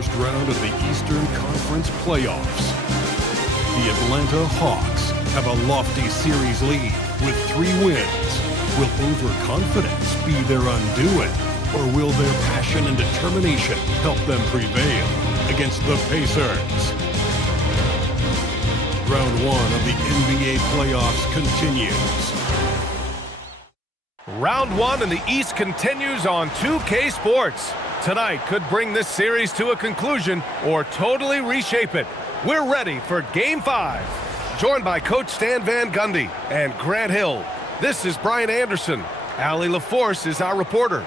first round of the Eastern Conference playoffs. The Atlanta Hawks have a lofty series lead with 3 wins. Will overconfidence be their undoing, or will their passion and determination help them prevail against the Pacers? Round 1 of the NBA playoffs continues. Round 1 in the East continues on 2K Sports. Tonight could bring this series to a conclusion or totally reshape it. We're ready for Game 5. Joined by Coach Stan Van Gundy and Grant Hill. This is Brian Anderson. Allie LaForce is our reporter.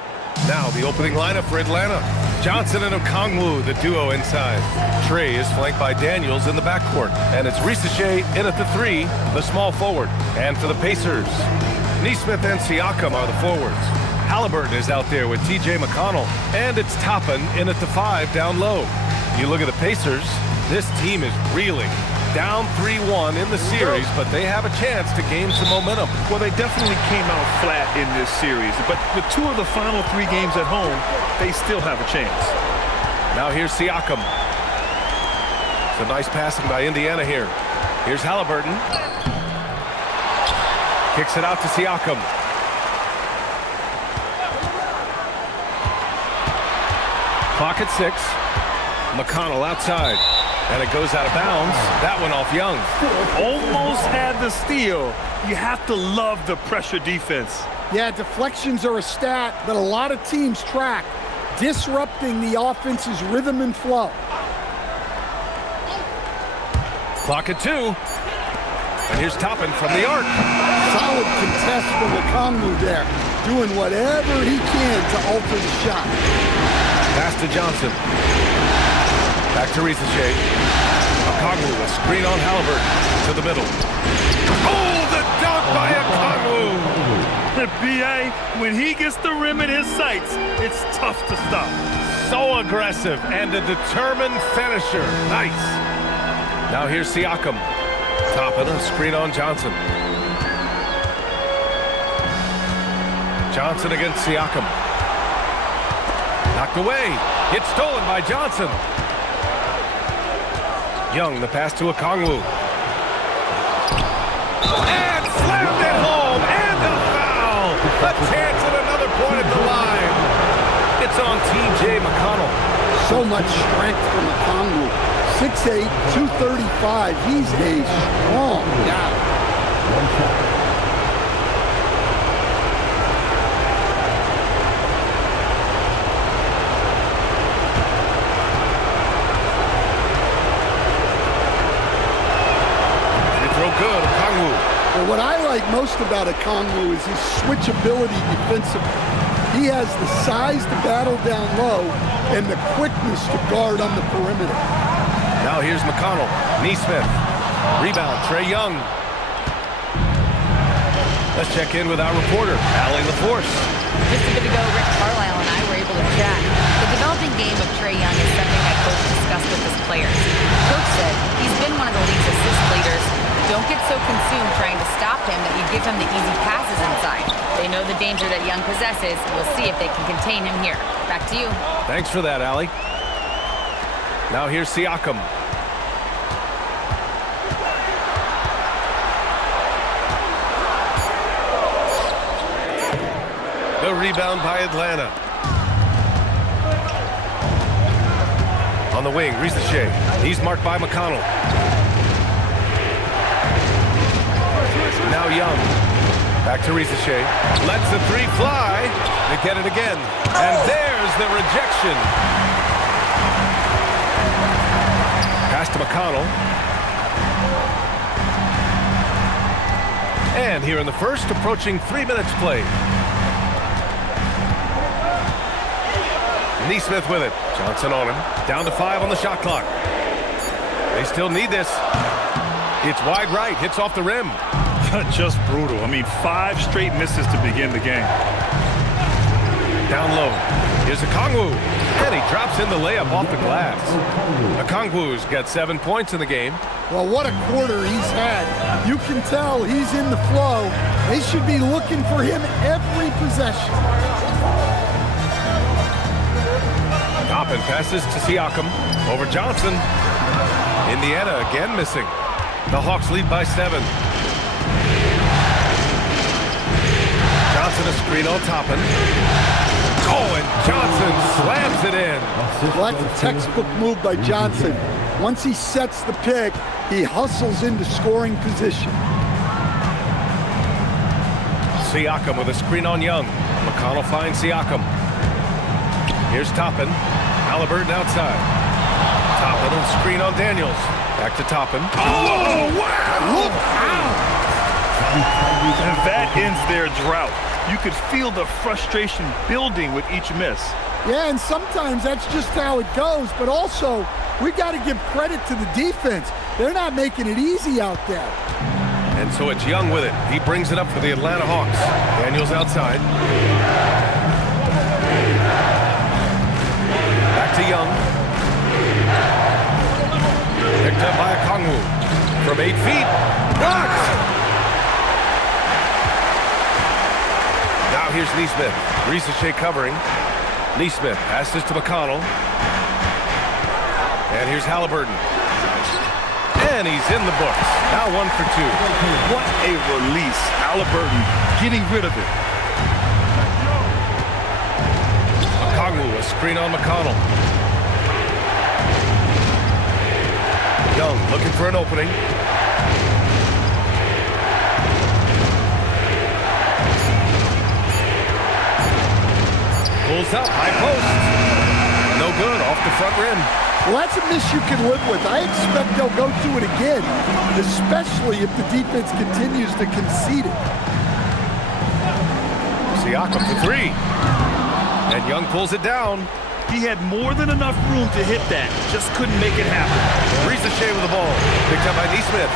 Now the opening lineup for Atlanta. Johnson and Okongwu, the duo inside. Trey is flanked by Daniels in the backcourt. And it's Risache in at the 3, the small forward. And for the Pacers, Naismith and Siakam are the forwards. Halliburton is out there with TJ McConnell. And it's Toppin in at the 5 down low. You look at the Pacers, this team is reeling. Down 3-1 in the series, but they have a chance to gain some momentum. Well, they definitely came out flat in this series, but with 2 of the final 3 games at home, they still have a chance. Now here's Siakam. Some nice passing by Indiana here. Here's Halliburton. Kicks it out to Siakam. Clock at 6. McConnell outside. And it goes out of bounds. That one off Young. Almost had the steal. You have to love the pressure defense. Yeah, deflections are a stat that a lot of teams track, disrupting the offense's rhythm and flow. Clock at 2. And here's Toppin from the arc. Solid contest from Okongwu there, doing whatever he can to alter the shot. Pass to Johnson. Back to Risache. Okongwu, a screen on Halliburton to the middle. Oh, the dunk by Okongwu! The BA, when he gets the rim in his sights, it's tough to stop. So aggressive and a determined finisher. Nice. Now here's Siakam. Toppin, a screen on Johnson. Johnson against Siakam. Knocked away. It's stolen by Johnson. Young, the pass to Okongwu. And slammed it home, and the foul! A chance at another point at the line. It's on TJ McConnell. So much strength from Okongwu. 6'8", 235. He's a strong guy. Well, what I like most about Okongwu is his switchability defensively. He has the size to battle down low and the quickness to guard on the perimeter. Now here's McConnell. Naismith. Rebound, Trae Young. Let's check in with our reporter, Allie LaForce. Just a bit ago, Rick Carlisle and I were able to chat. The developing game of Trae Young is something that Coach discussed with his players. Coach said he's been one of the league's assist leaders. Don't get so consumed trying to stop him that you give him the easy passes inside. They know the danger that Young possesses. We'll see if they can contain him here. Back to you. Thanks for that, Allie. Now here's Siakam. The rebound by Atlanta. On the wing, Risache. He's marked by McConnell. Now Young. Back to Risache. Lets the 3 fly. They get it again. And there's the rejection. Pass to McConnell. And here in the first, approaching 3 minutes played. Naismith with it. Johnson on him. Down to 5 on the shot clock. They still need this. It's wide right. Hits off the rim. Just brutal. I mean, 5 straight misses to begin the game. Down low. Here's Okongwu. And he drops in the layup off the glass. Okongwu's got 7 points in the game. Well, what a quarter he's had. You can tell he's in the flow. They should be looking for him every possession. Toppin passes to Siakam. Over Johnson. Indiana again missing. The Hawks lead by 7. Johnson a screen on Toppin. Oh, and Johnson slams it in. Well, that's a textbook move by Johnson. Once he sets the pick, he hustles into scoring position. Siakam with a screen on Young. McConnell finds Siakam. Here's Toppin. Halliburton outside. Toppin on screen on Daniels. Back to Toppin. Oh, wow! Look out! And that ends their drought. You could feel the frustration building with each miss. Yeah, and sometimes that's just how it goes, but also we got to give credit to the defense. They're not making it easy out there. And so it's Young with it. He brings it up for the Atlanta Hawks. Daniels outside. Back to Young. Picked up by Okongwu. From 8 feet. Blocked! Now here's Naismith. Ricochet covering. Naismith passes to McConnell. And here's Halliburton. And he's in the books. Now 1 for 2. What a release. Halliburton getting rid of it. Okongwu, a screen on McConnell. Young looking for an opening. Pulls up, high post. No good, off the front rim. Well, that's a miss you can live with. I expect they'll go to it again, especially if the defense continues to concede it. Siakam for 3. And Young pulls it down. He had more than enough room to hit that. Just couldn't make it happen. Ricochet with the ball. Picked up by Naismith.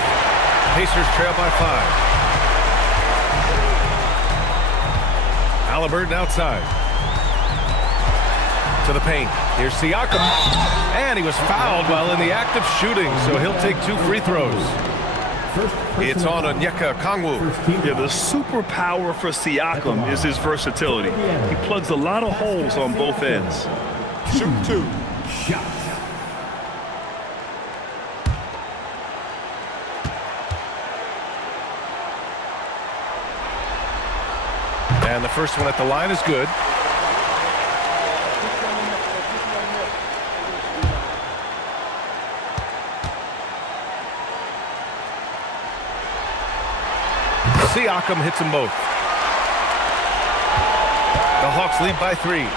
Pacers trail by 5. Halliburton outside. To the paint. Here's Siakam. And he was fouled while in the act of shooting, so he'll take 2 free throws. It's on Onyeka Okongwu. Yeah, the superpower for Siakam is his versatility. He plugs a lot of holes on both ends. Shoot 2. And the first one at the line is good. Siakam hits them both. The Hawks lead by 3.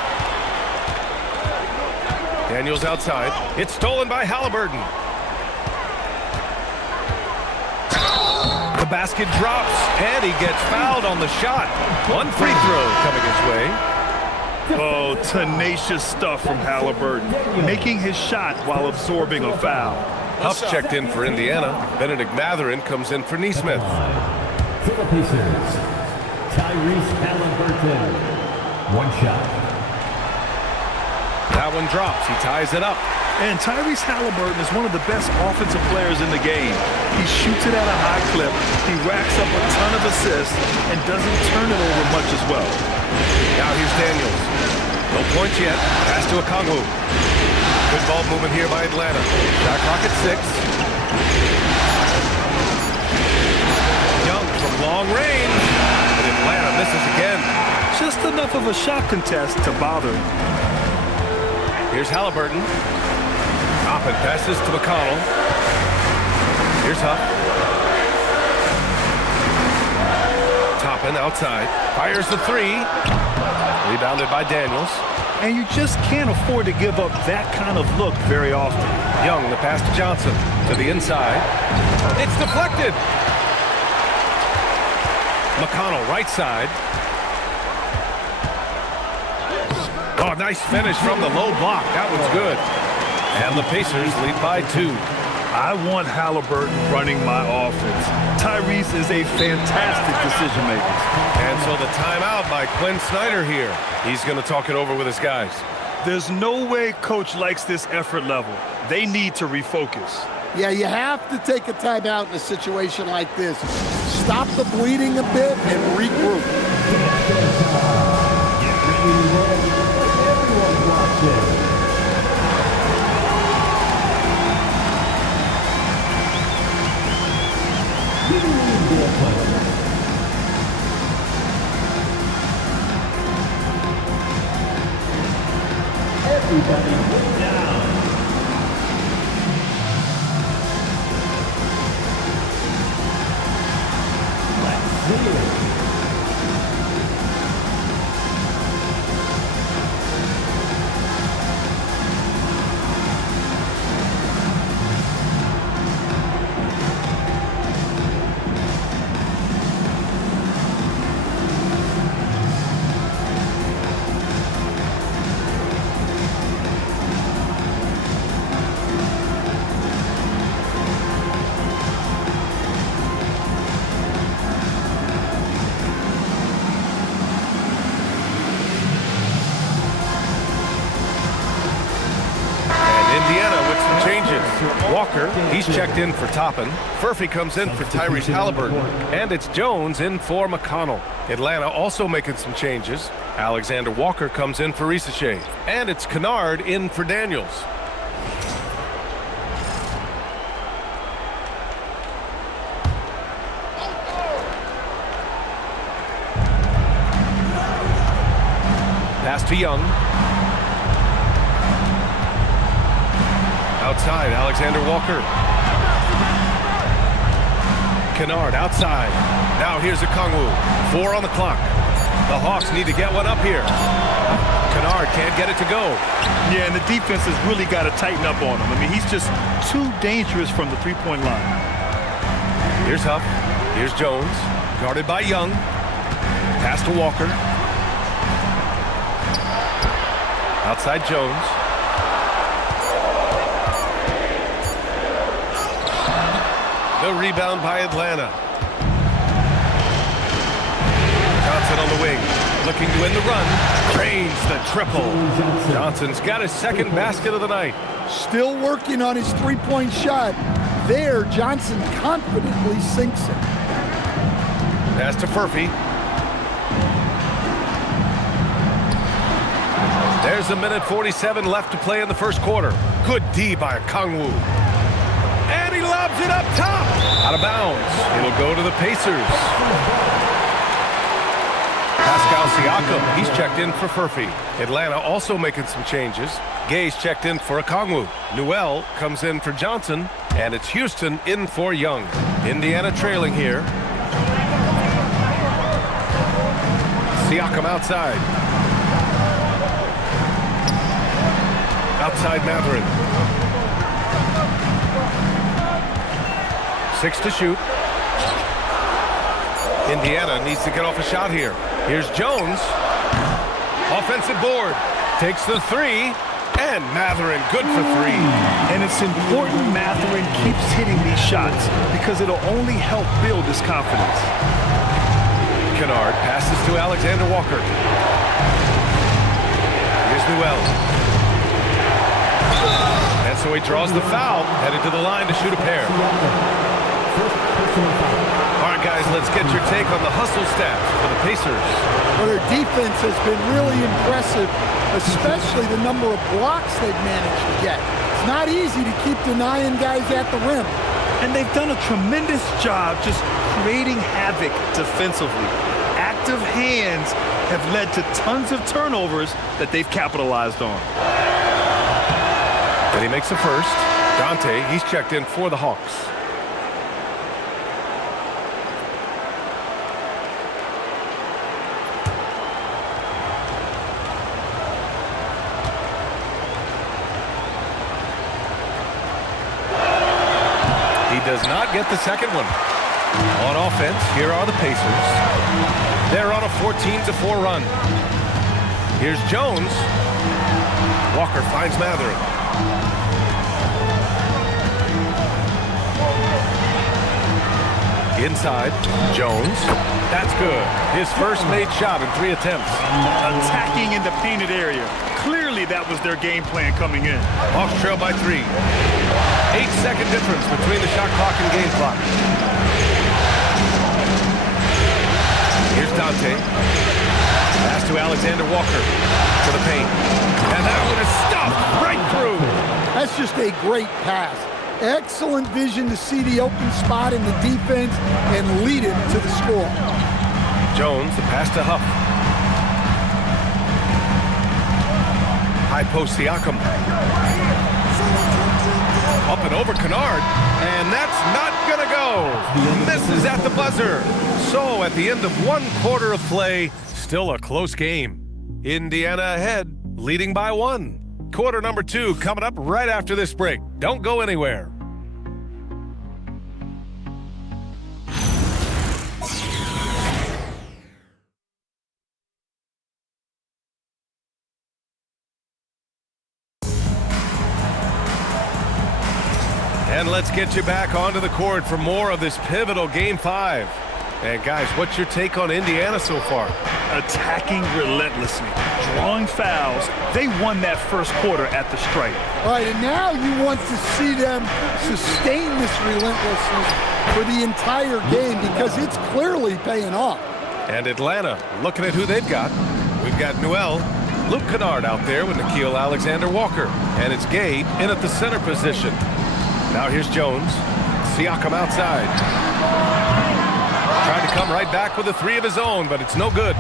Daniels outside. It's stolen by Halliburton. The basket drops, and he gets fouled on the shot. 1 free throw coming his way. Oh, tenacious stuff from Halliburton, making his shot while absorbing a foul. Huff's checked in for Indiana. Benedict Mathurin comes in for Naismith. For the Pacers, Tyrese Halliburton. 1 shot. That one drops. He ties it up. And Tyrese Halliburton is one of the best offensive players in the game. He shoots it at a high clip. He racks up a ton of assists and doesn't turn it over much as well. Now here's Daniels. No points yet. Pass to Okongwu. Good ball movement here by Atlanta. Shot clock at 6. Young from long range. And Atlanta misses again. Just enough of a shot contest to bother him. Here's Halliburton. Toppin passes to McConnell. Here's Huff. Toppin outside. Fires the 3. Rebounded by Daniels. And you just can't afford to give up that kind of look very often. Young, the pass to Johnson. To the inside. It's deflected. McConnell, right side. Oh, nice finish from the low block. That was good. And the Pacers lead by 2. I want Halliburton running my offense. Tyrese is a fantastic decision maker. And so the timeout by Quinn Snyder here. He's going to talk it over with his guys. There's no way coach likes this effort level. They need to refocus. Yeah, you have to take a timeout in a situation like this. Stop the bleeding a bit and regroup. Everybody down. Let's see it. Walker, he's checked in for Toppin. Furphy comes in for Tyrese Halliburton. And it's Jones in for McConnell. Atlanta also making some changes. Alexander Walker comes in for Risacher. And it's Kennard in for Daniels. Pass to Young. Outside, Alexander Walker. Kennard outside. Now here's Okongwu. 4 on the clock. The Hawks need to get one up here. Kennard can't get it to go. Yeah, and the defense has really got to tighten up on him. I mean, he's just too dangerous from the three-point line. Here's Huff. Here's Jones. Guarded by Young. Pass to Walker. Outside Jones. The rebound by Atlanta. Johnson on the wing, looking to win the run. Drains the triple. Johnson's got his second basket of the night. Still working on his three-point shot. There, Johnson confidently sinks it. Pass to Furphy. There's 1:47 left to play in the first quarter. Good D by Okongwu. And he lobs it up top. Out of bounds. It'll go to the Pacers. Pascal Siakam, he's checked in for Furphy. Atlanta also making some changes. Gay's checked in for Okongwu. Newell comes in for Johnson. And it's Houston in for Young. Indiana trailing here. Siakam outside. Outside Mathurin. 6 to shoot. Indiana needs to get off a shot here. Here's Jones. Offensive board. Takes the three. And Mathurin good for 3. And it's important Mathurin keeps hitting these shots because it'll only help build his confidence. Kennard passes to Alexander Walker. Here's Newell. And so he draws the foul, headed to the line to shoot a pair. All right, guys, let's get your take on the hustle stats for the Pacers. Well, their defense has been really impressive, especially the number of blocks they've managed to get. It's not easy to keep denying guys at the rim. And they've done a tremendous job just creating havoc defensively. Active hands have led to tons of turnovers that they've capitalized on. And he makes a first. Dante, he's checked in for the Hawks. He does not get the second one. On offense, here are the Pacers. They're on a 14-4 run. Here's Jones. Walker finds Mathurin. Inside, Jones. That's good. His first made shot in 3 attempts. Attacking in the painted area. Clearly that was their game plan coming in. Hawks trail by 3. 8-second difference between the shot clock and game clock. Here's Dante. Pass to Alexander Walker. To the paint. And that one is stuffed right through. That's just a great pass. Excellent vision to see the open spot in the defense and lead it to the score. Jones, the pass to Huff. High post Siakam. Up and over Kennard. And that's not going to go. Misses at the buzzer. So at the end of 1 quarter of play, still a close game. Indiana ahead, leading by 1. Quarter number 2 coming up right after this break. Don't go anywhere. And let's get you back onto the court for more of this pivotal Game 5. And guys, what's your take on Indiana so far? Attacking relentlessly, drawing fouls. They won that first quarter at the stripe. All right, and now you want to see them sustain this relentlessness for the entire game because it's clearly paying off. And Atlanta, looking at who they've got. We've got Newell, Luke Kennard out there with Nickeil Alexander-Walker. And it's Gabe in at the center position. Now here's Jones. Siakam outside. Trying to come right back with a 3 of his own, but it's no good.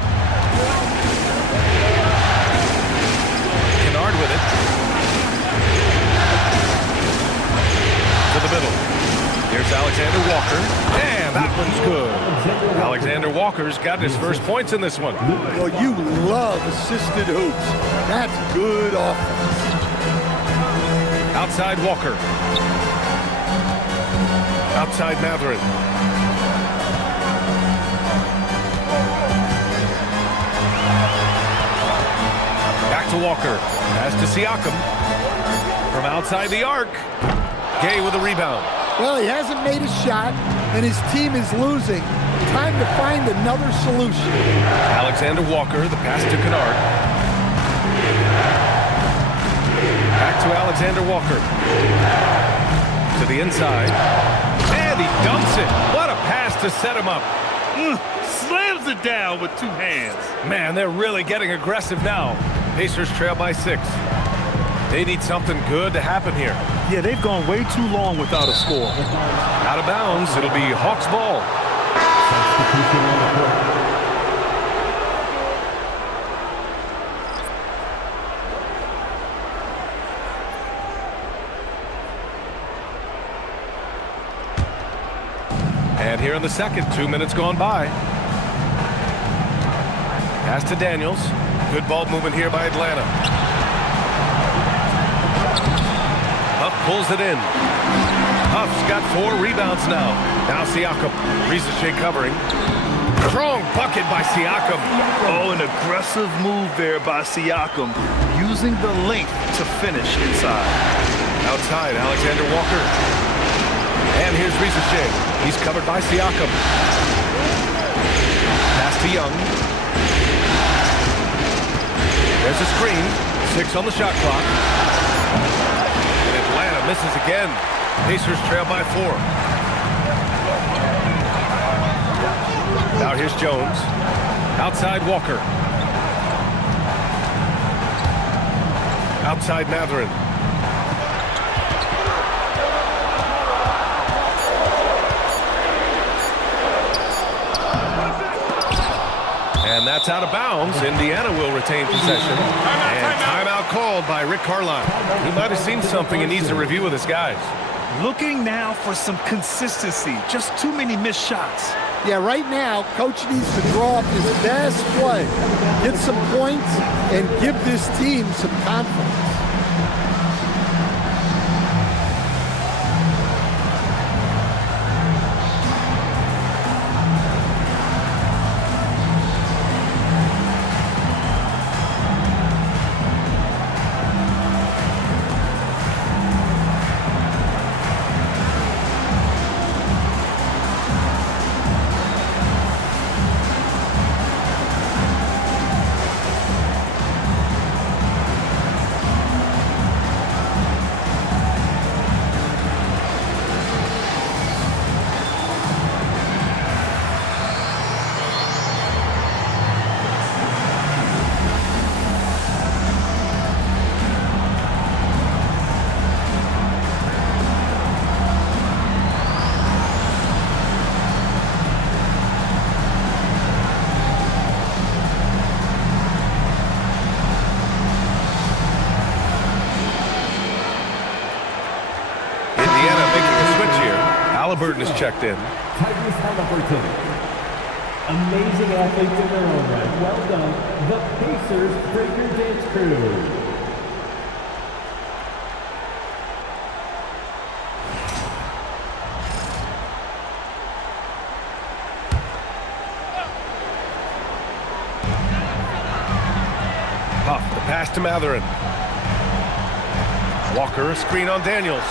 Kennard with it. To the middle. Here's Alexander-Walker. And that one's good. Alexander-Walker's got his first points in this one. Well, you love assisted hoops. That's good offense. Outside Walker. Outside Matherin. Back to Walker. Pass to Siakam. From outside the arc. Gay with a rebound. Well, he hasn't made a shot, and his team is losing. Time to find another solution. Alexander-Walker, the pass to Kennard. Back to Alexander-Walker. To the inside. And he dumps it. What a pass to set him up. Slams it down with 2 hands. Man, they're really getting aggressive now. Pacers trail by 6. They need something good to happen here. Yeah, they've gone way too long without a score. Out of bounds, it'll be Hawks ball. Substitution on the court. And here in the second, 2 minutes gone by. Pass to Daniels. Good ball movement here by Atlanta. Huff pulls it in. Huff's got 4 rebounds now. Now Siakam. Ricochet covering. Strong bucket by Siakam. Oh, an aggressive move there by Siakam, using the length to finish inside. Outside, Alexander-Walker. And here's Ricochet. He's covered by Siakam. Pass to Young. There's a screen. 6 on the shot clock. And Atlanta misses again. Pacers trail by 4. Now here's Jones. Outside Walker. Outside Matherin. And that's out of bounds. Indiana will retain possession. And timeout called by Rick Carlisle. He might have seen something and needs a review with his guys. Looking now for some consistency. Just too many missed shots. Yeah, right now, Coach needs to draw up his best play, get some points, and give this team some confidence. Halliburton is checked in. Tyrese Halliburton. Amazing athletes in their own right. Well done, the Pacers Breaker Dance Crew. Huff, the pass to Matherin. Walker, a screen on Daniels.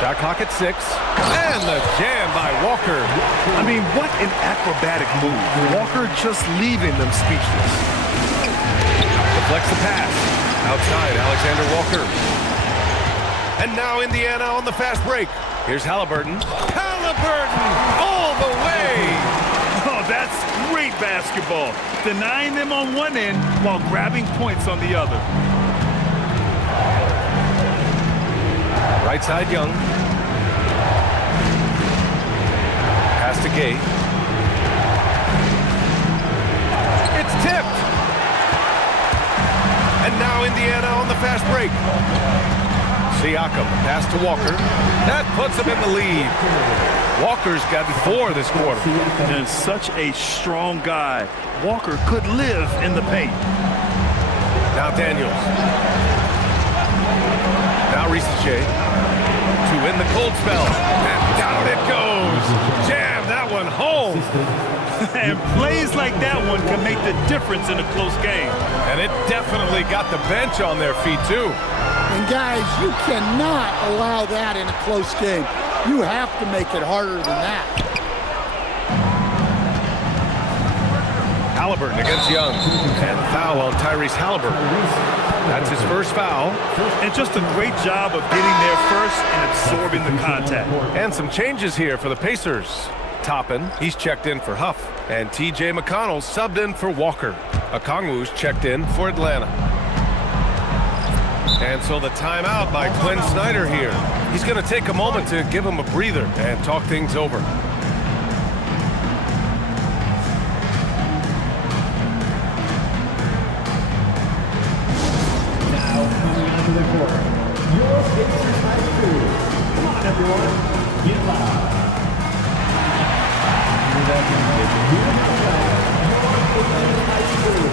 Shot clock at 6. And the jam by Walker. I mean, what an acrobatic move. Walker just leaving them speechless. Deflects the pass. Outside, Alexander Walker. And now Indiana on the fast break. Here's Halliburton. Halliburton all the way. Oh, that's great basketball. Denying them on one end while grabbing points on the other. Right side, Young. Pass to Gay. It's tipped. And now Indiana on the fast break. Siakam, pass to Walker. That puts him in the lead. Walker's gotten 4 this quarter. And such a strong guy. Walker could live in the paint. Now Daniels. Now Risache. To win the cold spell. And down it goes. Jam that one home. And plays like that one can make the difference in a close game. And it definitely got the bench on their feet, too. And guys, you cannot allow that in a close game. You have to make it harder than that. Halliburton against Young. And foul on Tyrese Halliburton. That's his first foul. And just a great job of getting there first and absorbing the contact. And some changes here for the Pacers. Toppin, he's checked in for Huff. And T.J. McConnell subbed in for Walker. Okongwu's checked in for Atlanta. And so the timeout by Quinn Snyder here. He's going to take a moment to give him a breather and talk things over. Now coming onto the court, your Pacers High School. Come on, everyone, get loud. Here we go, your Pacers High School.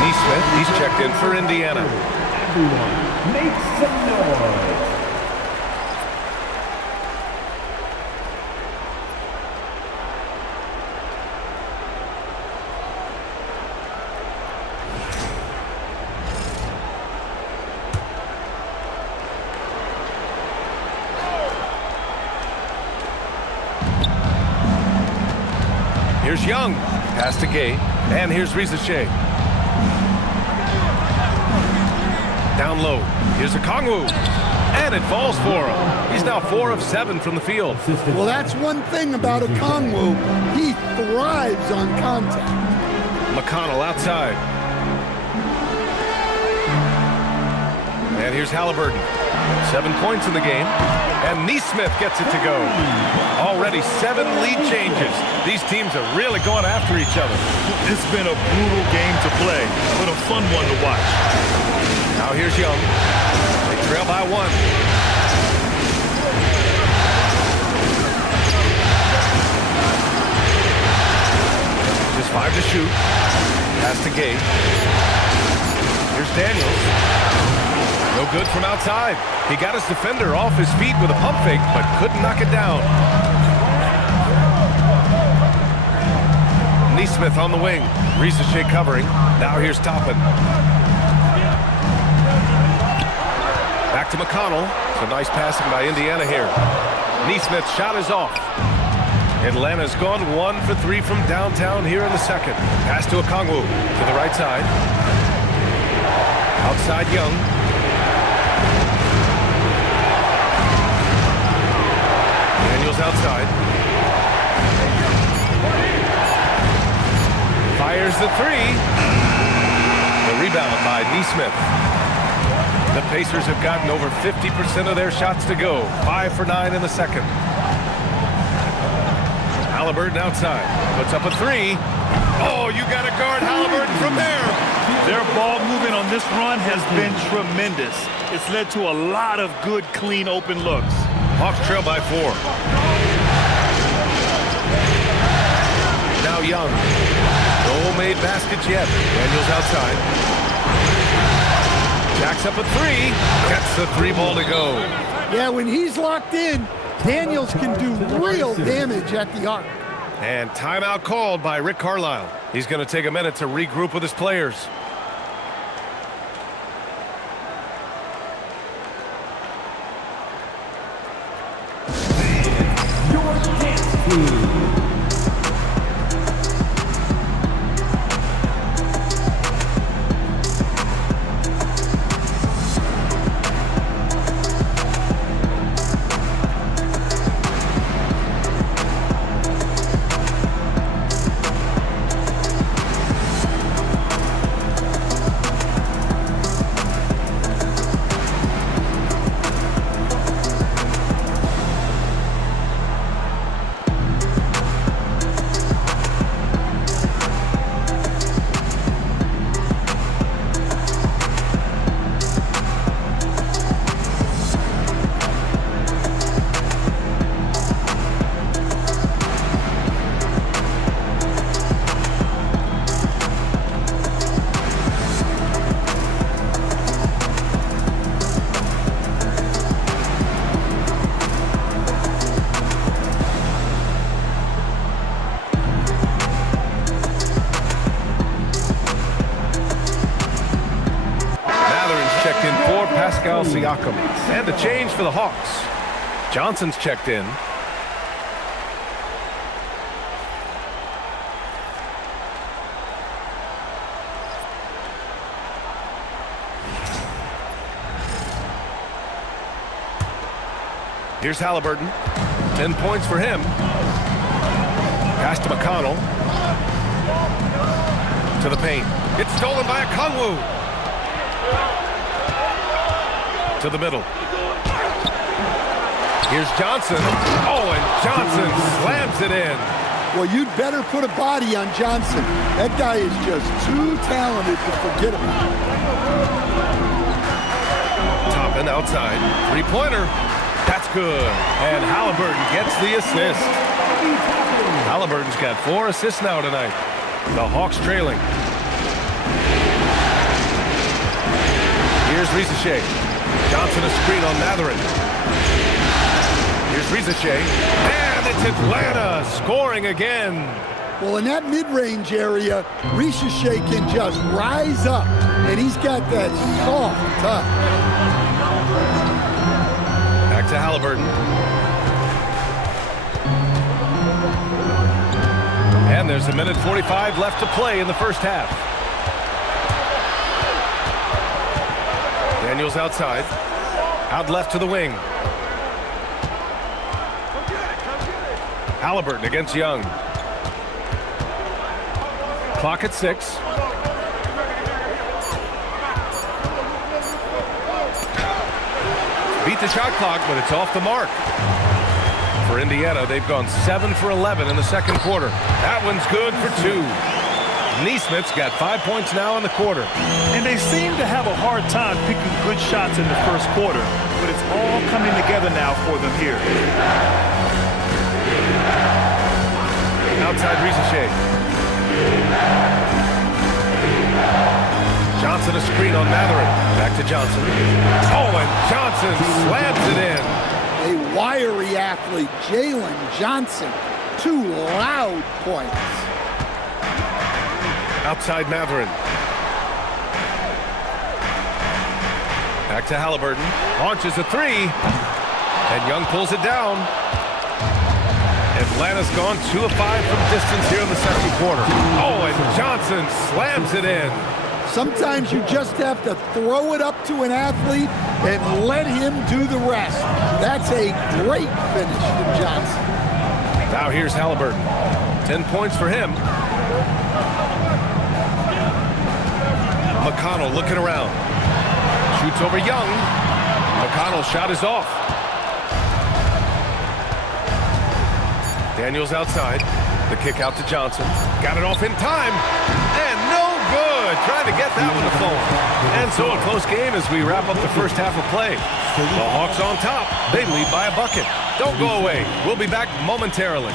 Naismith, he's checked in for Indiana. Everyone, make some noise. Here's Young. Pass to Gay. And here's Risache. Down low. Here's Okongwu. And it falls for him. He's now 4 of 7 from the field. Well, that's one thing about Okongwu. He thrives on contact. McConnell outside. And here's Halliburton. 7 points in the game. And Naismith gets it to go. Already 7 lead changes. These teams are really going after each other. It's been a brutal game to play, but a fun one to watch. Now here's Young. They trail by 1. Just 5 to shoot. Pass to Gay. Here's Daniels. No good from outside. He got his defender off his feet with a pump fake, but couldn't knock it down. Naismith on the wing. Ricochet covering. Now here's Toppin. Back to McConnell. Some nice passing by Indiana here. Naismith's shot is off. Atlanta's gone 1 for 3 from downtown here in the second. Pass to Okongwu to the right side. Outside Young. Daniels outside. Fires the three. The rebound by Naismith. The Pacers have gotten over 50% of their shots to go. 5 for 9 in the second. Halliburton outside. Puts up a three. Oh, you got to guard Halliburton from there. Their ball movement on this run has been tremendous. It's led to a lot of good, clean, open looks. Hawks trail by 4. Now Young. No made baskets yet. Daniels outside. Jacks up a three. Gets the 3 ball to go. Yeah, when he's locked in, Daniels can do real damage at the arc. And timeout called by Rick Carlisle. He's going to take a minute to regroup with his players. Your dance team. Siakam. And a change for the Hawks. Johnson's checked in. Here's Halliburton. 10 points for him. Pass to McConnell. To the paint. It's stolen by Okongwu. To the middle. Here's Johnson. Oh, and Johnson slams it in. Well, you'd better put a body on Johnson. That guy is just too talented to forget about. Toppin outside. 3-pointer. That's good. And Halliburton gets the assist. Halliburton's got 4 assists now tonight. The Hawks trailing. Here's Ricochet. Johnson a screen on Matherin. Here's Ricochet. And it's Atlanta scoring again. Well, in that mid-range area, Ricochet can just rise up, and he's got that soft touch. Back to Halliburton. And there's 1:45 left to play in the first half. Daniels outside. Out left to the wing. Halliburton against Young. Clock at 6. Beat the shot clock, but it's off the mark. For Indiana, they've gone 7 for 11 in the second quarter. That one's good for 2. Naismith's got 5 points now in the quarter. And they seem to have a hard time picking good shots in the first quarter, but it's all coming together now for them here. Outside Ricochet. Johnson a screen on Matherin. Back to Johnson. Oh, and Johnson slams it in. A wiry athlete, Jalen Johnson. 2 loud points. Outside Matherin. Back to Halliburton. Launches a three. And Young pulls it down. Atlanta's gone 2 of 5 from distance here in the second quarter. Oh, and Johnson slams it in. Sometimes you just have to throw it up to an athlete and let him do the rest. That's a great finish from Johnson. Now here's Halliburton. 10 points for him. McConnell looking around. Shoots over Young. McConnell's shot is off. Daniels outside. The kick out to Johnson. Got it off in time. And no good. Trying to get that one to fall. And so a close game as we wrap up the first half of play. The Hawks on top. They lead by a bucket. Don't go away. We'll be back momentarily.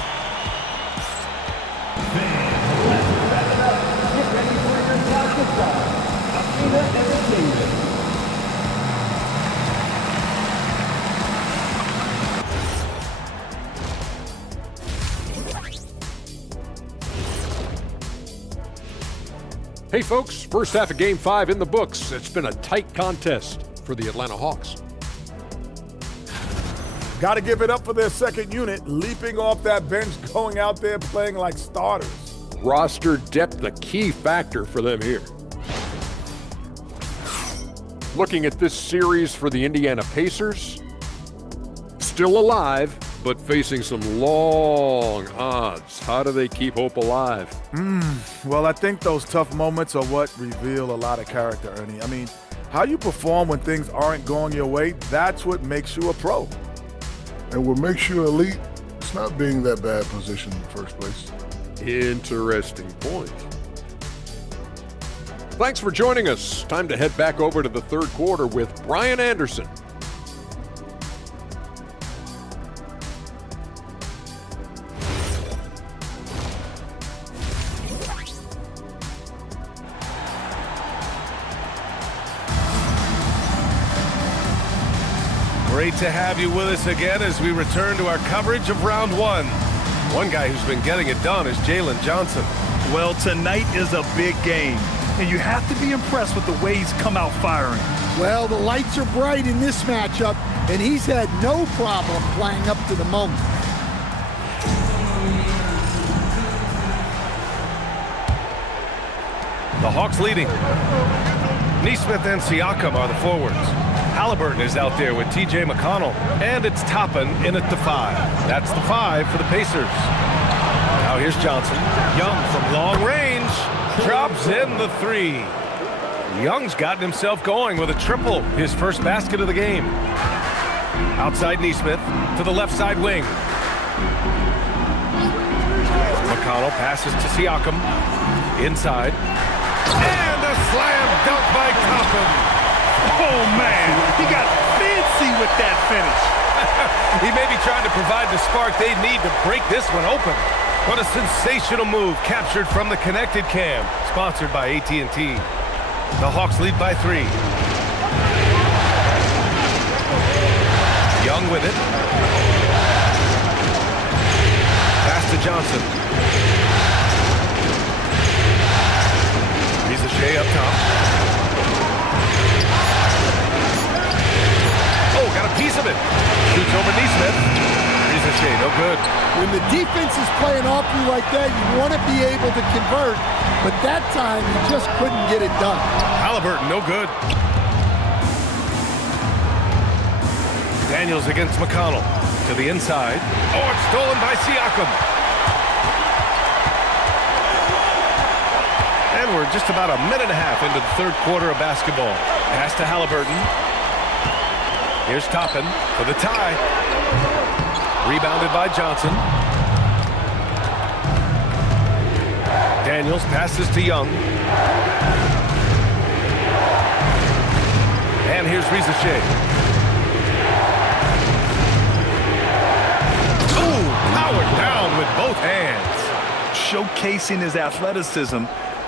Hey folks, first half of Game 5 in the books. It's been a tight contest for the Atlanta Hawks. Got to give it up for their second unit, leaping off that bench, going out there playing like starters. Roster depth, a key factor for them here. Looking at this series for the Indiana Pacers, still alive, but facing some long odds. How do they keep hope alive? Well, I think those tough moments are what reveal a lot of character, Ernie. I mean, how you perform when things aren't going your way, that's what makes you a pro. And what makes you elite, it's not being that bad positioned in the first place. Interesting point. Thanks for joining us. Time to head back over to the third quarter with Brian Anderson. Great to have you with us again as we return to our coverage of round one. One guy who's been getting it done is Jalen Johnson. Well, tonight is a big game, and you have to be impressed with the way he's come out firing. Well, the lights are bright in this matchup, and he's had no problem playing up to the moment. The Hawks leading. Naismith and Siakam are the forwards. Halliburton is out there with T.J. McConnell, and it's Toppin in at the 5. That's the 5 for the Pacers. Now here's Johnson. Young from long range drops in the 3. Young's gotten himself going with a triple, his first basket of the game. Outside Naismith to the left side wing. McConnell passes to Siakam. Inside. And a slam dunk by Toppin. Oh, man, he got fancy with that finish. He may be trying to provide the spark they need to break this one open. What a sensational move captured from the connected cam, sponsored by AT&T. The Hawks lead by 3. Young with it. Pass to Johnson. Shea up top. Oh, got a piece of it. Shoots over Naismith. Shea, no good. When the defense is playing off you like that, you want to be able to convert, but that time you just couldn't get it done. Halliburton, no good. Daniels against McConnell. To the inside. Oh, it's stolen by Siakam. And we're just about a minute and a half into the third quarter of basketball. Pass to Halliburton. Here's Toppin for the tie. Rebounded by Johnson. Daniels passes to Young. And here's Shea. Ooh, powered down with both hands. Showcasing his athleticism,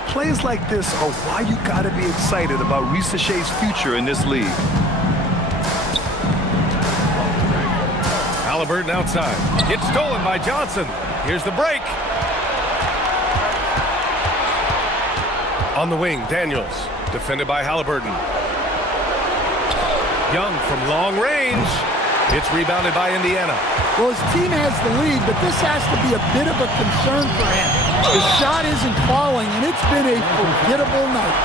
plays like this are why you got to be excited about Shea's future in this league. Halliburton outside. It's stolen by Johnson. Here's the break. On the wing, Daniels, defended by Halliburton. Young from long range. It's rebounded by Indiana. Well, his team has the lead, but this has to be a bit of a concern for him. The shot isn't falling, and it's been a forgettable night.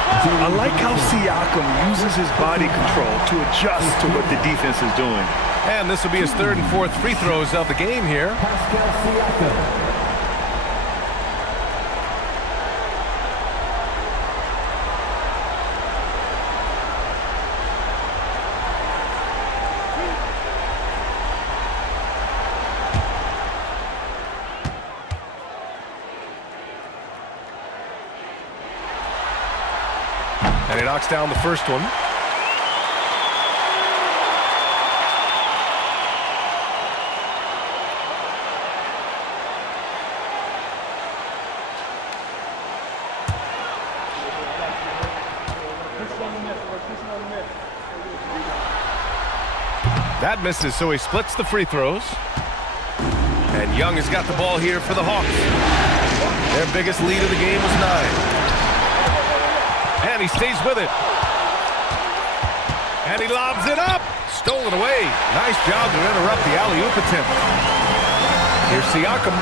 I like how Siakam uses his body control to adjust to what the defense is doing. And this will be his third and fourth free throws of the game here. Pascal Siakam. And he knocks down the first one. That misses, so he splits the free throws. And Young has got the ball here for the Hawks. Their biggest lead of the game was 9. And he stays with it. And he lobs it up. Stolen away. Nice job to interrupt the alley-oop attempt. Here's Siakam.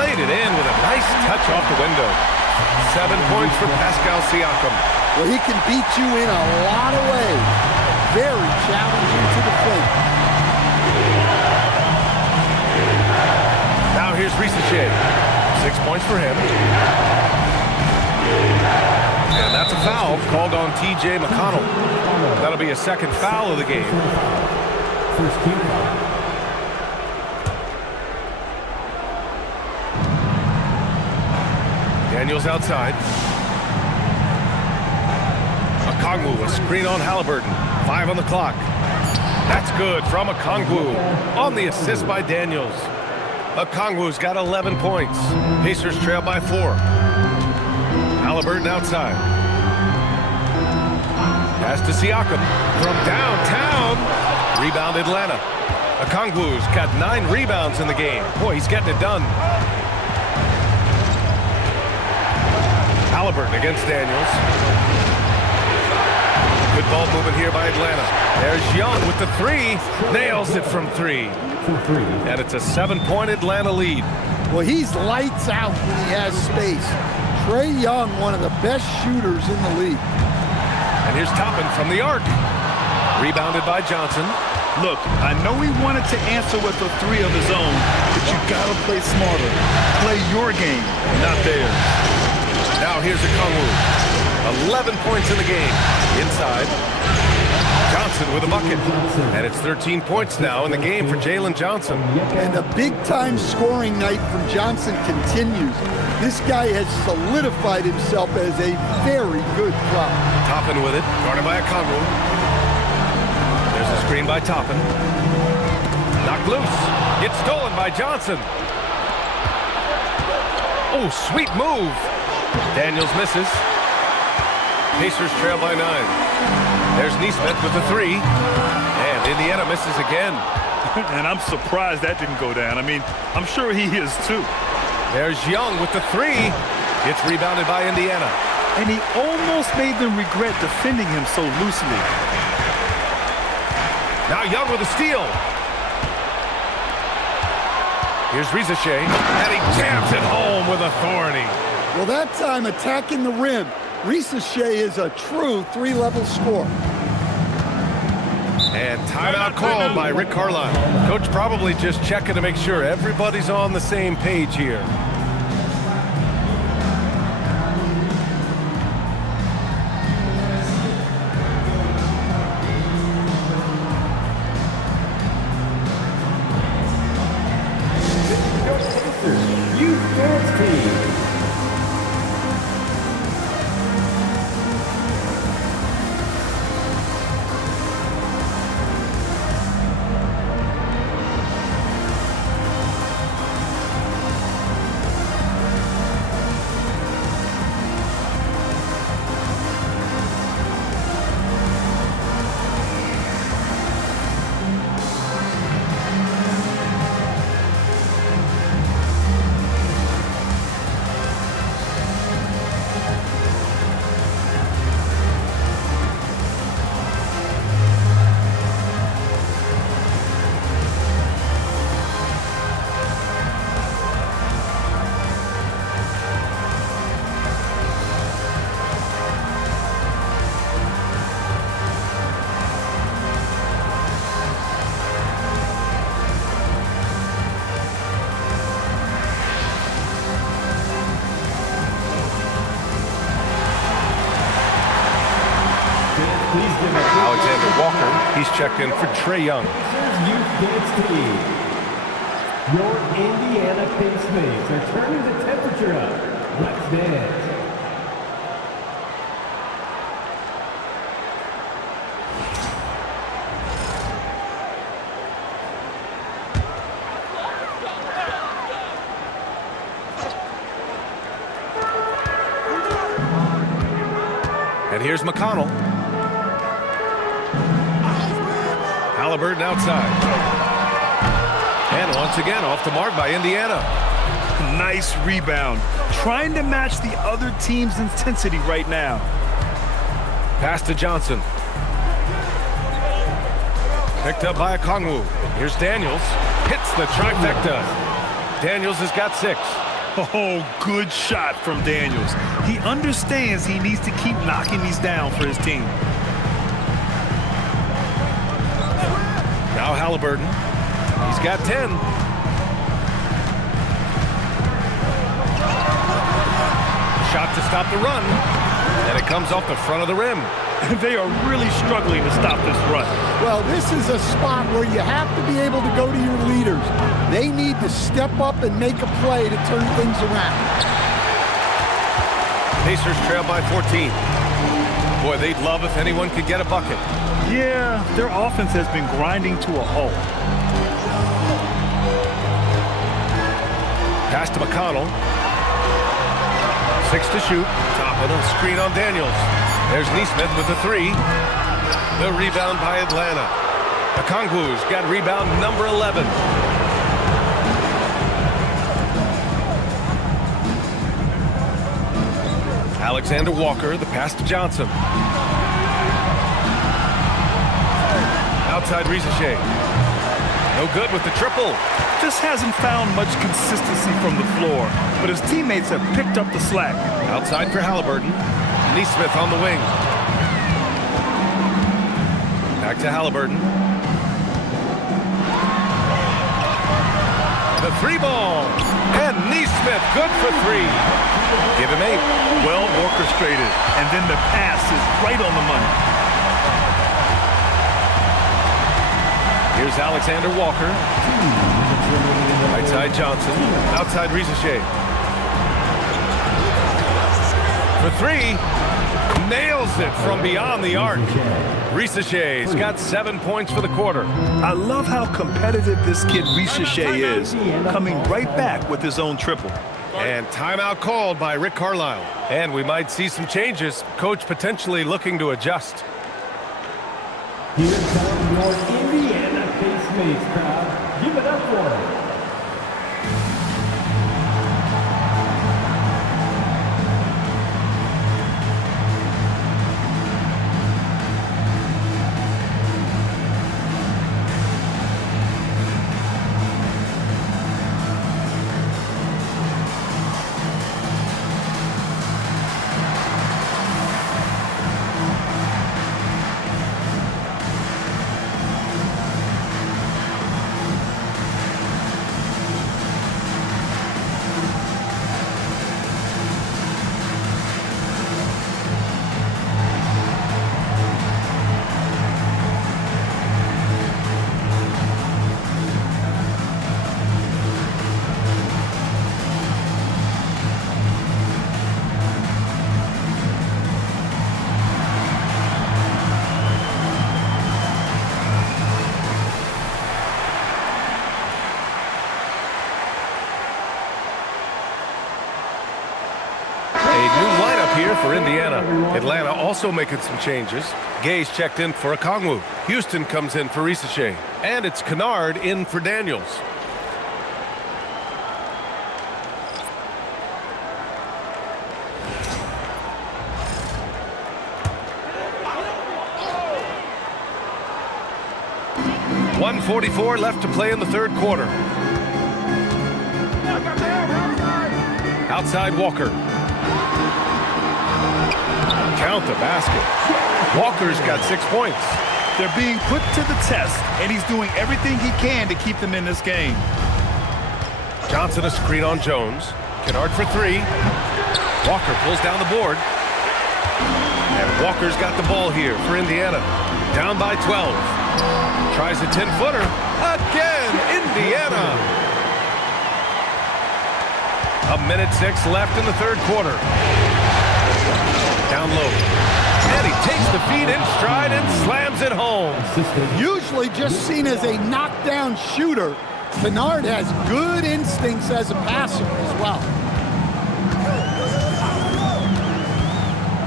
Laid it in with a nice touch off the window. 7 points for Pascal Siakam. Well, he can beat you in a lot of ways. Very challenging to defend. Now here's Risache. 6 points for him. And that's a foul called on T.J. McConnell. That'll be a second foul of the game. First team foul. Daniels outside. Okongwu, a screen on Halliburton. 5 on the clock. That's good from Okongwu on the assist by Daniels. Okongwu's got 11 points. Pacers trail by 4. Halliburton outside. Pass to Siakam from downtown. Rebound Atlanta. Okongwu's got 9 rebounds in the game. Boy, he's getting it done. Halliburton against Daniels. Good ball movement here by Atlanta. There's Young with the 3. Nails it from 3. And it's a 7-point Atlanta lead. Well, he's lights out when he has space. Trae Young, one of the best shooters in the league. And here's Toppin from the arc. Rebounded by Johnson. Look, I know he wanted to answer with a 3 of his own, but you gotta play smarter. Play your game, not theirs. Now here's Okongwu. 11 points in the game. Inside. Johnson with a bucket. And it's 13 points now in the game for Jalen Johnson. And the big-time scoring night from Johnson continues. This guy has solidified himself as a very good prop. Toppin with it, guarded by Okongwu. There's a screen by Toppin. Knocked loose. Gets stolen by Johnson. Oh, sweet move. Daniels misses. Pacers trail by 9. There's Naismith with the 3. And Indiana misses again. And I'm surprised that didn't go down. I mean, I'm sure he is too. There's Young with the 3. It's rebounded by Indiana. And he almost made them regret defending him so loosely. Now Young with a steal. Here's Risache. And he jams it home with authority. Well, that time attacking the rim. Risache is a true 3-level scorer. And timeout called by Rick Carlisle. Coach probably just checking to make sure everybody's on the same page here. Youth Dance Team. He's checked in for Trae Young. Youth dance team. Your Indiana Naismiths are turning the temperature up. Let's dance. And here's McConnell. Halliburton outside. And once again, off the mark by Indiana. Nice rebound. Trying to match the other team's intensity right now. Pass to Johnson. Picked up by Okongwu. Here's Daniels. Hits the trifecta. Daniels has got 6. Oh, good shot from Daniels. He understands he needs to keep knocking these down for his team. Now Halliburton. He's got 10. Shot to stop the run. And it comes off the front of the rim. They are really struggling to stop this run. Well, this is a spot where you have to be able to go to your leaders. They need to step up and make a play to turn things around. Pacers trail by 14. Boy, they'd love if anyone could get a bucket. Yeah, their offense has been grinding to a halt. Pass to McConnell. 6 to shoot. Top of the screen on Daniels. There's Naismith with the 3. The rebound by Atlanta. Okongwu's got rebound number 11. Alexander Walker, the pass to Johnson. Outside Rizachet. No good with the triple. Just hasn't found much consistency from the floor, but his teammates have picked up the slack. Outside for Halliburton. Naismith on the wing. Back to Halliburton. The 3 ball. And Naismith good for 3. Give him 8. Well orchestrated. And then the pass is right on the money. Here's Alexander Walker. Right side Johnson. Outside Rizachet. For 3. Nails it from beyond the arc. Rizachet's got 7 points for the quarter. I love how competitive this kid Rizachet is, coming right back with his own triple. And timeout called by Rick Carlisle. And we might see some changes. Coach potentially looking to adjust. Here come your Indiana Naismiths crowd. Give it up for them. For Indiana. Atlanta also making some changes. Gay's checked in for Okongwu. Houston comes in for Rizachet. And it's Kennard in for Daniels. .144 left to play in the third quarter. Outside Walker. Count the basket. Walker's got 6 points. They're being put to the test, and he's doing everything he can to keep them in this game. Johnson a screen on Jones. Kennard for 3. Walker pulls down the board. And Walker's got the ball here for Indiana. Down by 12. Tries a 10-footer. Again, Indiana. 1:06 left in the third quarter. Down low. And he takes the feed in stride and slams it home. Usually just seen as a knockdown shooter, Kennard has good instincts as a passer as well.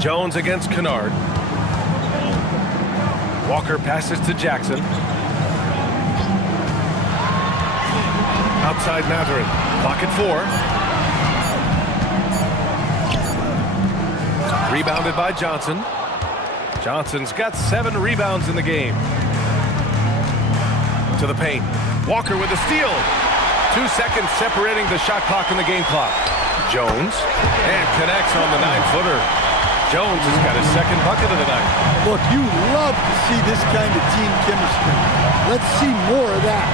Jones against Kennard. Walker passes to Jackson. Outside Matherin. Clock at 4. Rebounded by Johnson. Johnson's got 7 rebounds in the game. To the paint. Walker with a steal. 2 seconds separating the shot clock and the game clock. Jones. And connects on the 9-footer. Jones has got his second bucket of the night. Look, you love to see this kind of team chemistry. Let's see more of that.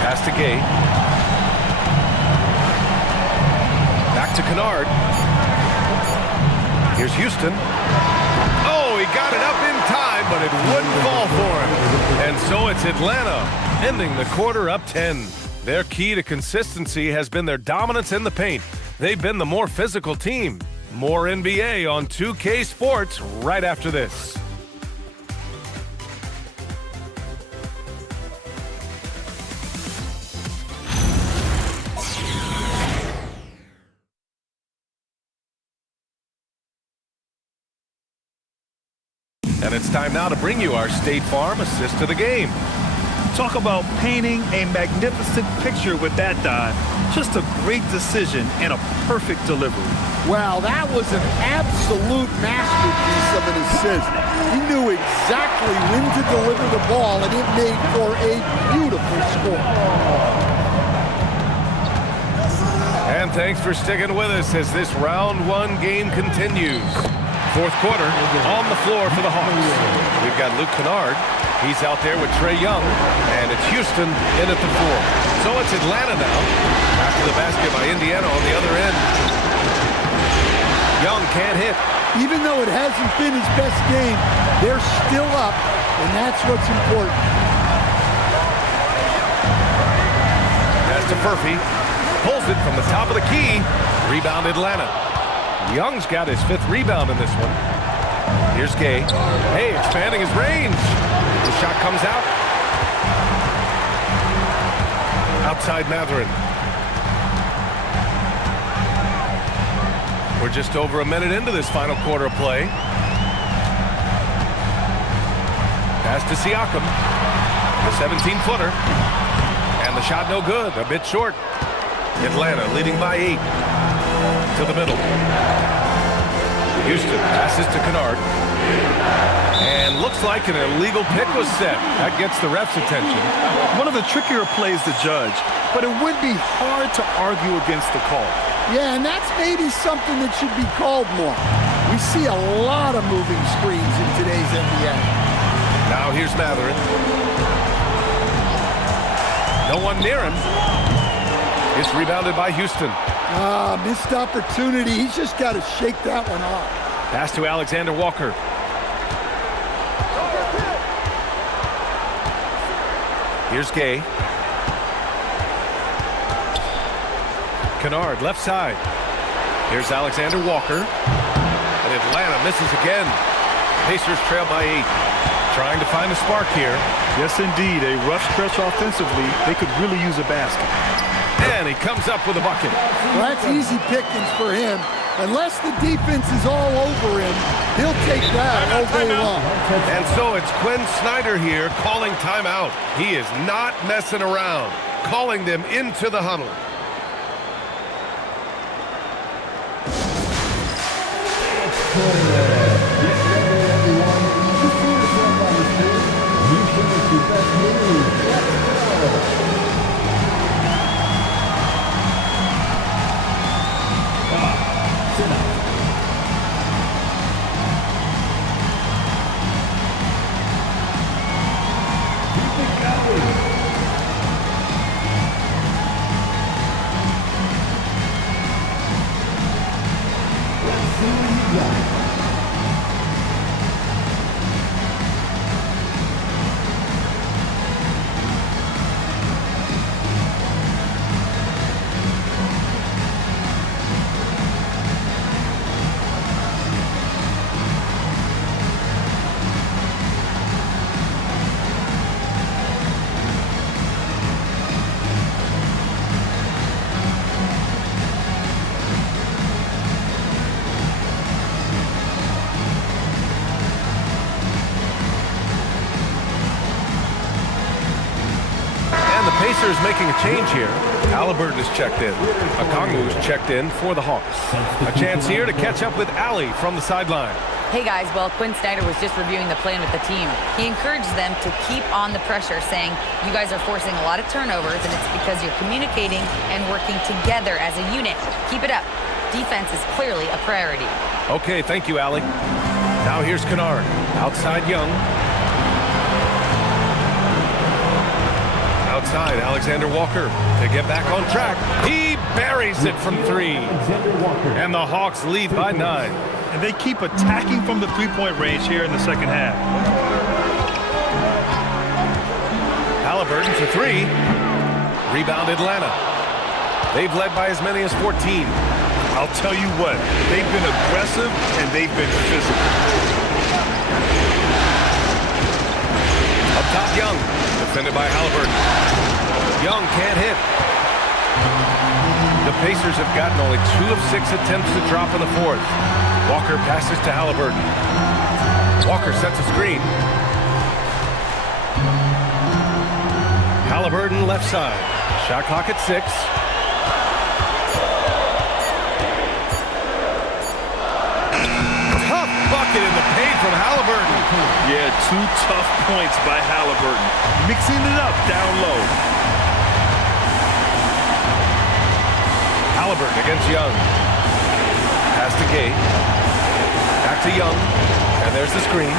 Pass to Gay. Back to Kennard. Here's Houston. Oh, he got it up in time, but it wouldn't fall for him. And so it's Atlanta, ending the quarter up 10. Their key to consistency has been their dominance in the paint. They've been the more physical team. More NBA on 2K Sports right after this. And it's time now to bring you our State Farm assist to the game. Talk about painting a magnificent picture with that dive. Just a great decision and a perfect delivery. Wow, that was an absolute masterpiece of an assist. He knew exactly when to deliver the ball, and it made for a beautiful score. And thanks for sticking with us as this round 1 game continues. Fourth quarter on the floor for the Hawks. We've got Luke Kennard. He's out there with Trae Young, and it's Houston in at the 4. So it's Atlanta now. After the basket by Indiana on the other end. Young can't hit. Even though it hasn't been his best game, they're still up, and that's what's important. Pass to Murphy. Pulls it from the top of the key. Rebound Atlanta. Young's got his 5th rebound in this one. Here's Gay. Hey, expanding his range. The shot comes out. Outside Matherin. We're just over a minute into this final quarter of play. Pass to Siakam. The 17-footer. And the shot no good. A bit short. Atlanta leading by 8. To the middle. Houston passes to Kennard. And looks like an illegal pick was set. That gets the ref's attention. One of the trickier plays to judge, but it would be hard to argue against the call. Yeah, and that's maybe something that should be called more. We see a lot of moving screens in today's NBA. Now here's Matherin. No one near him. It's rebounded by Houston. Missed opportunity. He's just got to shake that one off. Pass to Alexander Walker. Here's Gay. Kennard, left side. Here's Alexander Walker. And Atlanta misses again. Pacers trail by 8. Trying to find a spark here. Yes, indeed. A rough stretch offensively. They could really use a basket. And he comes up with a bucket. Well, that's easy pickings for him. Unless the defense is all over him, he'll take that all day long. And so it's Quinn Snyder here calling timeout. He is not messing around, calling them into the huddle. Pacers making a change here. Halliburton is checked in. Okongwu is checked in for the Hawks. A chance here to catch up with Allie from the sideline. Hey guys, well, Quinn Snyder was just reviewing the plan with the team. He encouraged them to keep on the pressure, saying, you guys are forcing a lot of turnovers, and it's because you're communicating and working together as a unit. Keep it up. Defense is clearly a priority. Okay, thank you, Allie. Now here's Kennard. Outside Young. Outside, Alexander Walker to get back on track. He buries it from 3. And the Hawks lead by 9. And they keep attacking from the three-point range here in the second half. Halliburton for 3. Rebound Atlanta. They've led by as many as 14. I'll tell you what, they've been aggressive and they've been physical. Up top, Young. Defended by Halliburton. Young can't hit. The Pacers have gotten only 2 of 6 attempts to drop in the 4th. Walker passes to Halliburton. Walker sets a screen. Halliburton left side. Shot clock at 6. Tough bucket in the paint from Halliburton. Yeah, 2 tough points by Halliburton. Mixing it up down low. Halliburton against Young. Pass to Gay. Back to Young. And there's the screen.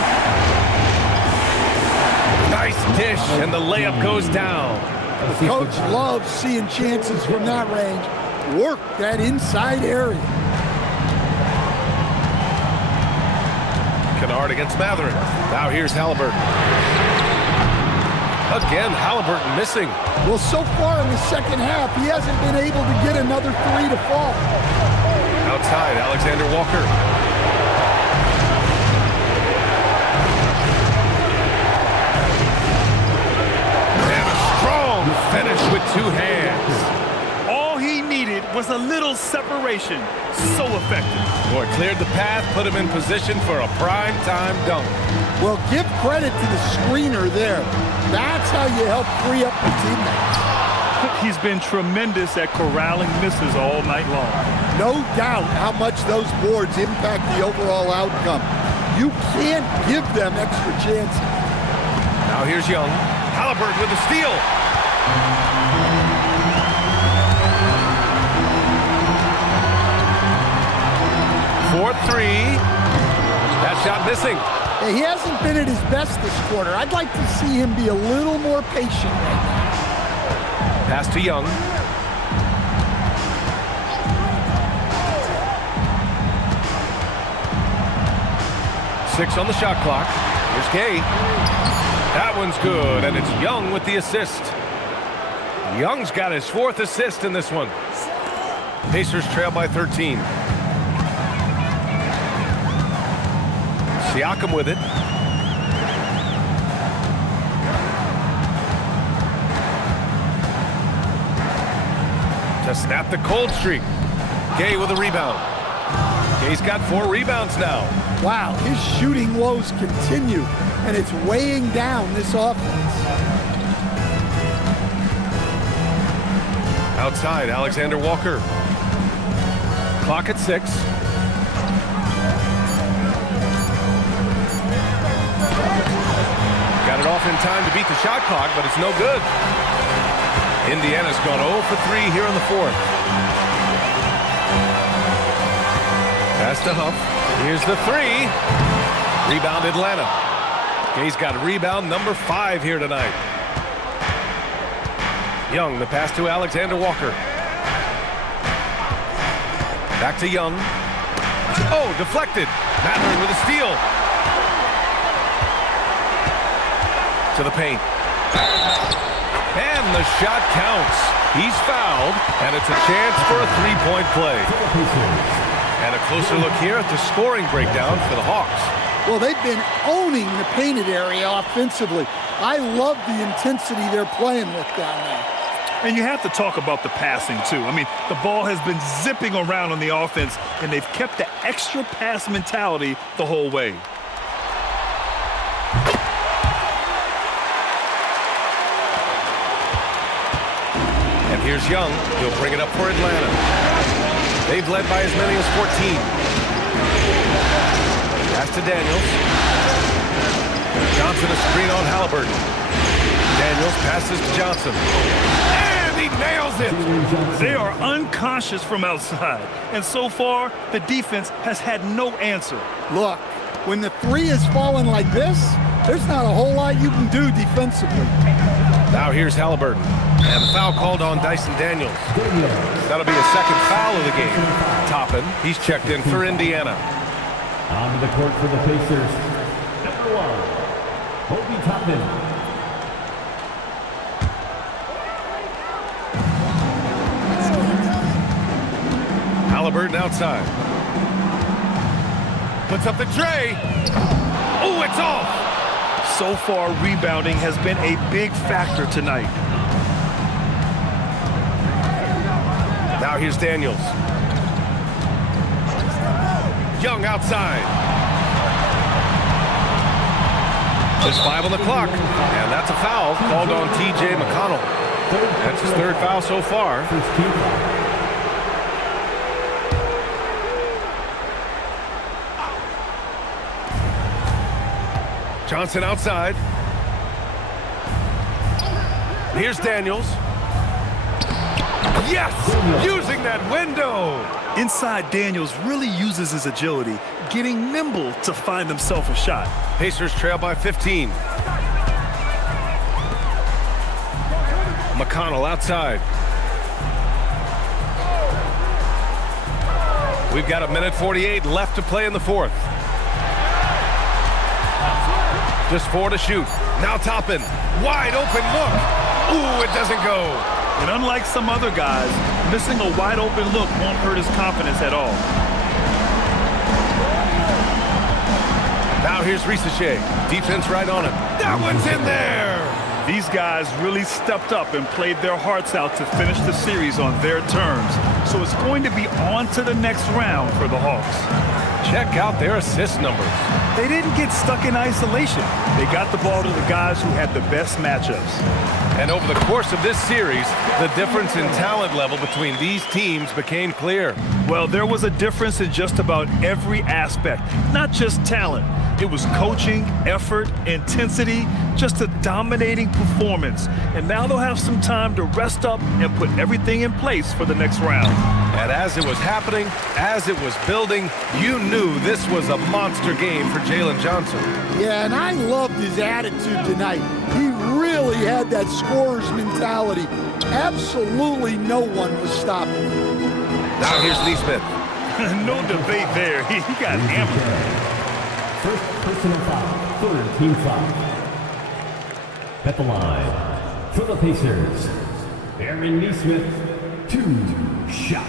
Nice dish, and the layup goes down. The coach loves seeing chances from that range. Work that inside area. Kennard against Matherin. Now here's Halliburton. Again, Halliburton missing. Well, so far in the second half, he hasn't been able to get another 3 to fall. Outside, Alexander Walker. And a strong finish with 2 hands. All he needed was a little separation. So effective. Boy, cleared the path, put him in position for a prime-time dunk. Well, give credit to the screener there. That's how you help free up your teammates. He's been tremendous at corralling misses all night long. No doubt how much those boards impact the overall outcome. You can't give them extra chances. Now here's Young. Halliburton with a steal. For 3. That shot missing. He hasn't been at his best this quarter. I'd like to see him be a little more patient right now. Pass to Young. Six on the shot clock. Here's Gay. That one's good, and it's Young with the assist. Young's got his 4th assist in this one. Pacers trail by 13. Siakam with it. To snap the cold streak. Gay with a rebound. Gay's got 4 rebounds now. Wow, his shooting woes continue, and it's weighing down this offense. Outside, Alexander Walker. Clock at 6. Got it off in time to beat the shot clock, but it's no good. Indiana's gone 0 for 3 here in the 4th. Pass to Huff. Here's the 3. Rebound Atlanta. Gay's got rebound number 5 here tonight. Young, the pass to Alexander Walker. Back to Young. Oh, deflected. Matherin with a steal. To the paint. And the shot counts. He's fouled, and it's a chance for a 3-point play. And a closer look here at the scoring breakdown for the Hawks. Well, they've been owning the painted area offensively. I love the intensity they're playing with down there. And you have to talk about the passing, too. I mean, the ball has been zipping around on the offense, and they've kept the extra pass mentality the whole way. Here's Young. He'll bring it up for Atlanta. They've led by as many as 14. Pass to Daniels. Johnson a screen on Halliburton. Daniels passes to Johnson. And he nails it! They are unconscious from outside. And so far, the defense has had no answer. Look, when the three is falling like this, there's not a whole lot you can do defensively. Now here's Halliburton. And the foul called on Dyson Daniels. That'll be a second foul of the game. Toppin, he's checked in for Indiana. Onto the court for the Pacers. Number 1, Obi Toppin. Halliburton outside. Puts up the tray. Oh, it's off. So far, rebounding has been a big factor tonight. Now here's Daniels. Young outside. There's 5 on the clock, and that's a foul called on T.J. McConnell. That's his 3rd foul so far. Johnson outside. Here's Daniels. Yes! Using that window! Inside, Daniels really uses his agility, getting nimble to find himself a shot. Pacers trail by 15. McConnell outside. We've got 1:48 left to play in the 4th. Just 4 to shoot. Now Toppin. Wide open look. Ooh, it doesn't go. And unlike some other guys, missing a wide open look won't hurt his confidence at all. Now here's Risachet. Defense right on him. That one's in there. These guys really stepped up and played their hearts out to finish the series on their terms. So it's going to be on to the next round for the Hawks. Check out their assist numbers. They didn't get stuck in isolation. They got the ball to the guys who had the best matchups. And over the course of this series, the difference in talent level between these teams became clear. Well, there was a difference in just about every aspect, not just talent. It was coaching, effort, intensity, just a dominating performance. And now they'll have some time to rest up and put everything in place for the next round. And as it was happening, as it was building, you knew this was a monster game for Jalen Johnson. Yeah, and I loved his attitude tonight. He really had that scorer's mentality. Absolutely no one was stopping him. Now here's Naismith. No debate there. He got hammered. First personal foul, 3rd team foul. At the line, for the Pacers, Aaron Naismith, 2 shots.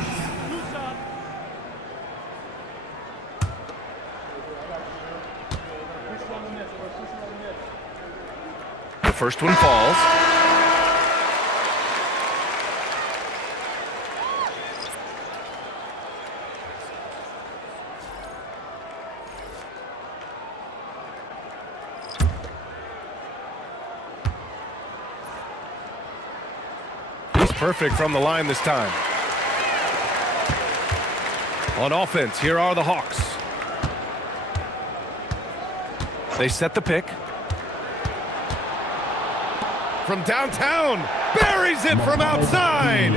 The first one falls. Perfect from the line this time. On offense, here are the Hawks. They set the pick. From downtown, buries it from outside.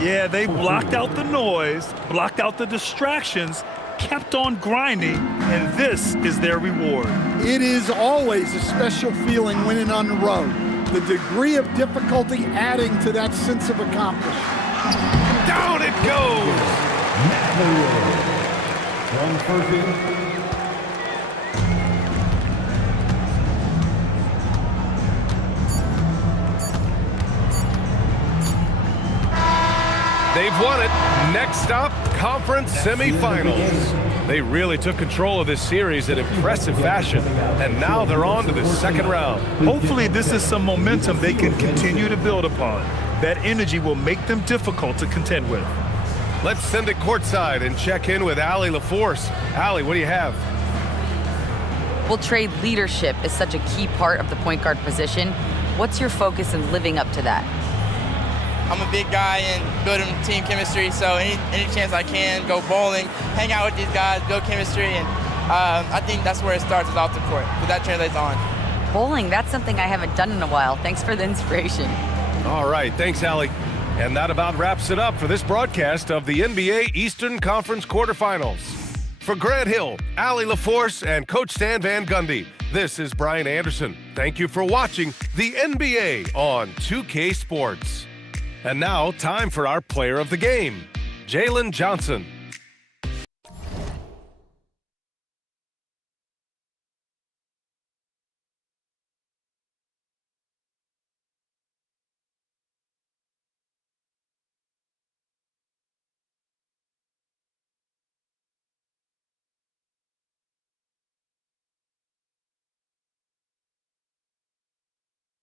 Yeah, they blocked out the noise, blocked out the distractions, kept on grinding, and this is their reward. It is always a special feeling winning on the road. The degree of difficulty adding to that sense of accomplishment. Down it goes! They've won it. Next stop, conference semifinals. They really took control of this series in impressive fashion, and now they're on to the second round. Hopefully this is some momentum they can continue to build upon. That energy will make them difficult to contend with. Let's send it courtside and check in with Allie LaForce. Allie, what do you have? Well, Trey, leadership is such a key part of the point guard position. What's your focus in living up to that? I'm a big guy and building team chemistry, so any chance I can, go bowling, hang out with these guys, build chemistry, and I think that's where it starts is off the court, but that translates on. Bowling, that's something I haven't done in a while. Thanks for the inspiration. All right, thanks, Allie. And that about wraps it up for this broadcast of the NBA Eastern Conference quarterfinals. For Grant Hill, Allie LaForce, and Coach Stan Van Gundy, this is Brian Anderson. Thank you for watching the NBA on 2K Sports. And now, time for our player of the game, Jalen Johnson.